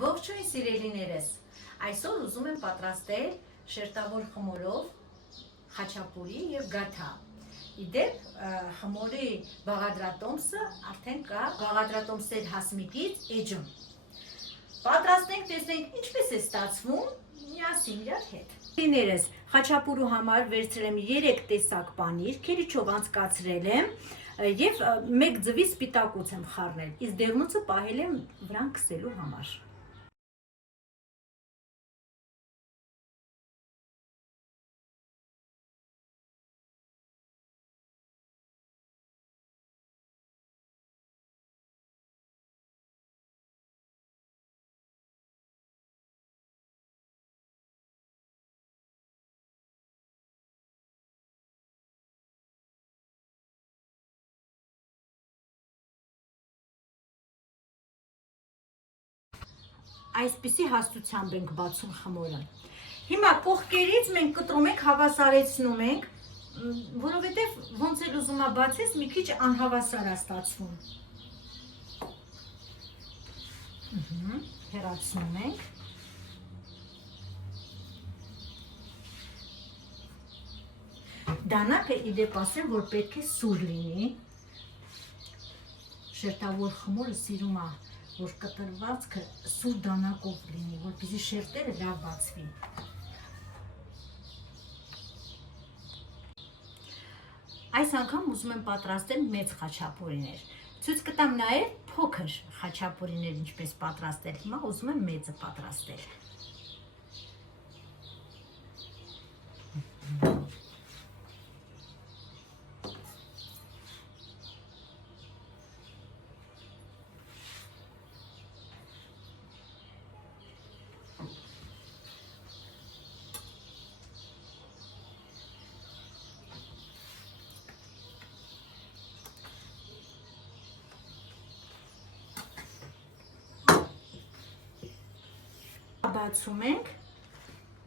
Ողջույն սիրելիներս, այսօր ուզում եմ պատրաստել շերտավոր խմորով խաչապուրի և գաթա։ Իդեպ խմորի բաղադրատոմսը արդեն կա բաղադրատոմսեր հասմիկից էջում։ Պատրաստենք, տեսնենք ինչպես է ստացվում, միասին իրար հետ։ Սիրելիներս, խաչապուրու համար վերցրել եմ 3 տեսակ պանիր, քերիչով անցկացրել եմ և 1 ձվի սպիտակուց եմ խառնել, իսկ դեղնուցը պահել եմ վրան քսելու համար։ Այսպիսի հաստությամբ ենք բացում խմորը։ Հիմա կողքերից մենք կտրում ենք, հավասարեցնում ենք, որովհետև ոնց էլ ուզում ա բացես, մի քիչ անհավասար է ստացվում։ Հեռացնում ենք։ Դանակը իդեպ ասեմ, որ պետք է սուր լինի։ Շերտավոր խմորը սիրում ա որ կտրվածքը սուր դանակով լինի, որպեսզի շերտերը լավ բացվի։ Այս անգամ ուզում եմ պատրաստել մեծ խաչապուրիներ։ Ցույց կտամ նաև փոքր խաչապուրիներ ինչպես պատրաստել։ Հիմա ուզում եմ մեծը պատրաստել։ Բացում ենք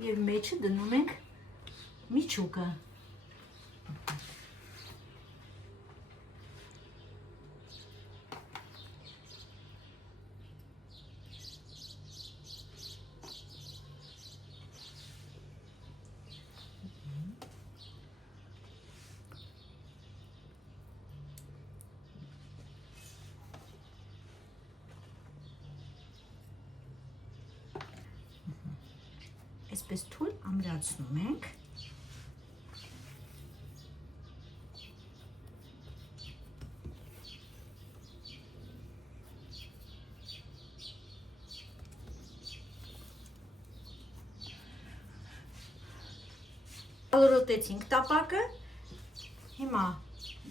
և մեջը դնում ենք միջուկը։ Այսպես թույլ ամրացնում ենք։ Ալորոտեցինք տապակը, հիմա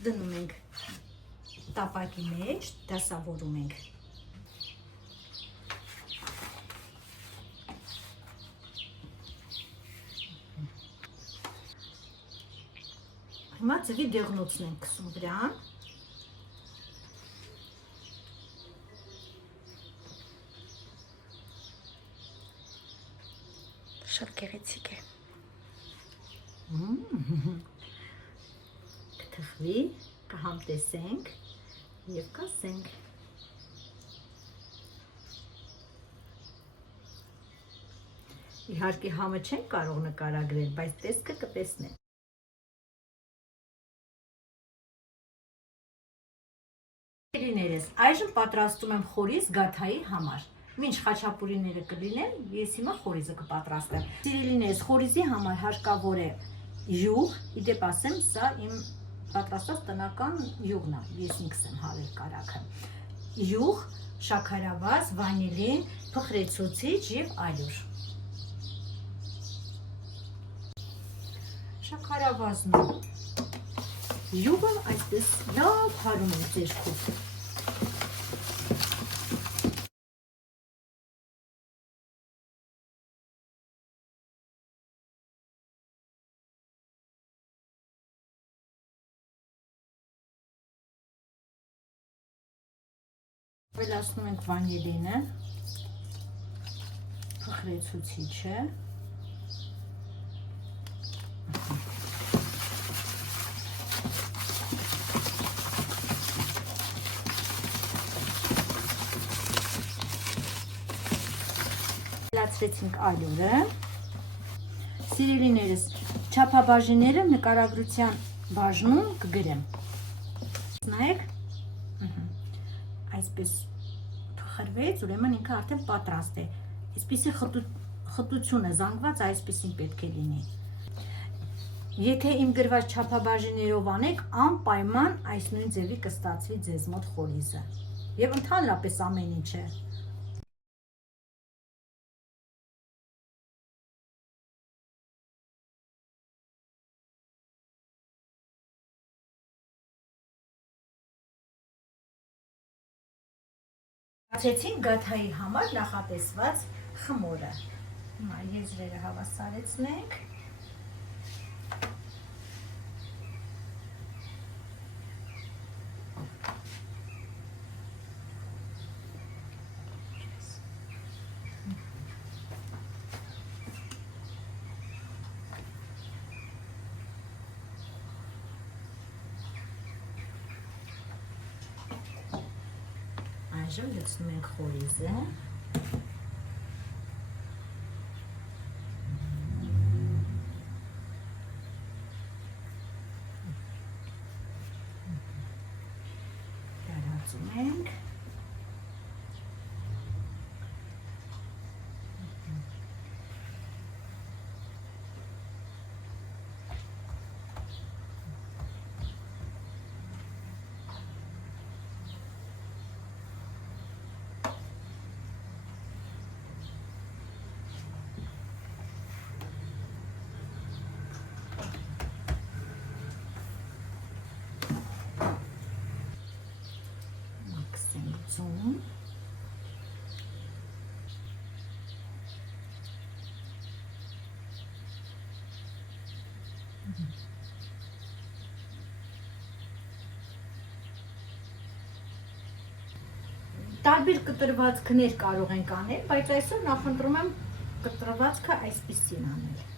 դնում ենք տապակի մեջ, դասավորում ենք։ Հիմա ձվի դեղնոցն ենք քսում վրան։ Շատ գեղեցիկ է։ Կթխվի, կհամտեսենք և կասենք։ Իհարկե համը չենք կարող նկարագրել, բայց տեսքը կտեսնենք։ Սիրելիներս, այժմ պատրաստում եմ խորիզ գաթայի համար։ Մինչ խաչապուրիները կլինեն, ես հիմա խորիզը կպատրաստեմ։ Սիրելիներս, խորիզի համար հարկավոր է յուղ, իդեպ ասեմ, սա իմ պատրաստած տնական յուղն է, ես ինքս եմ հավել կարագը։ Յուղ, շաքարավազ, վանիլին, փխրեցուցիչ և ալյուր։ Շաքարավազն ու յուղը այսպես լավ հարում ենք ձերքով։ Ավելացնում ենք վանիլինը, փխրեցուցիչը, վերացրեցինք ալյուրը։ Սիրելիներս, չափաբաժինները նկարագրության բաժնում կգրեմ։ Նայեք, այսպես փխրվեց, ուրեմն ինքը արդեն պատրաստ է։ Այսպիսի խտությունը զանգված այսպեսին պետք է լինի։ Եթե իմ գրված չափաբաժիններով անեք, անպայման այս նույն ձևի կստացվի ձեզ մոտ խորիզը։ Եվ ընդհանրապես ամեն ինչը։ Բացեցինք գաթայի համար նախատեսված խմորը։ Հիմա եզրերը հավասարեցնենք։ Այժմ լցնում ենք խորիզը։ Տարածում ենք։ Zoom. Տարբեր կտրվածքներ կարող ենք անել, բայց այսօր նախընտրում եմ կտրվածքը այսպեսին անել։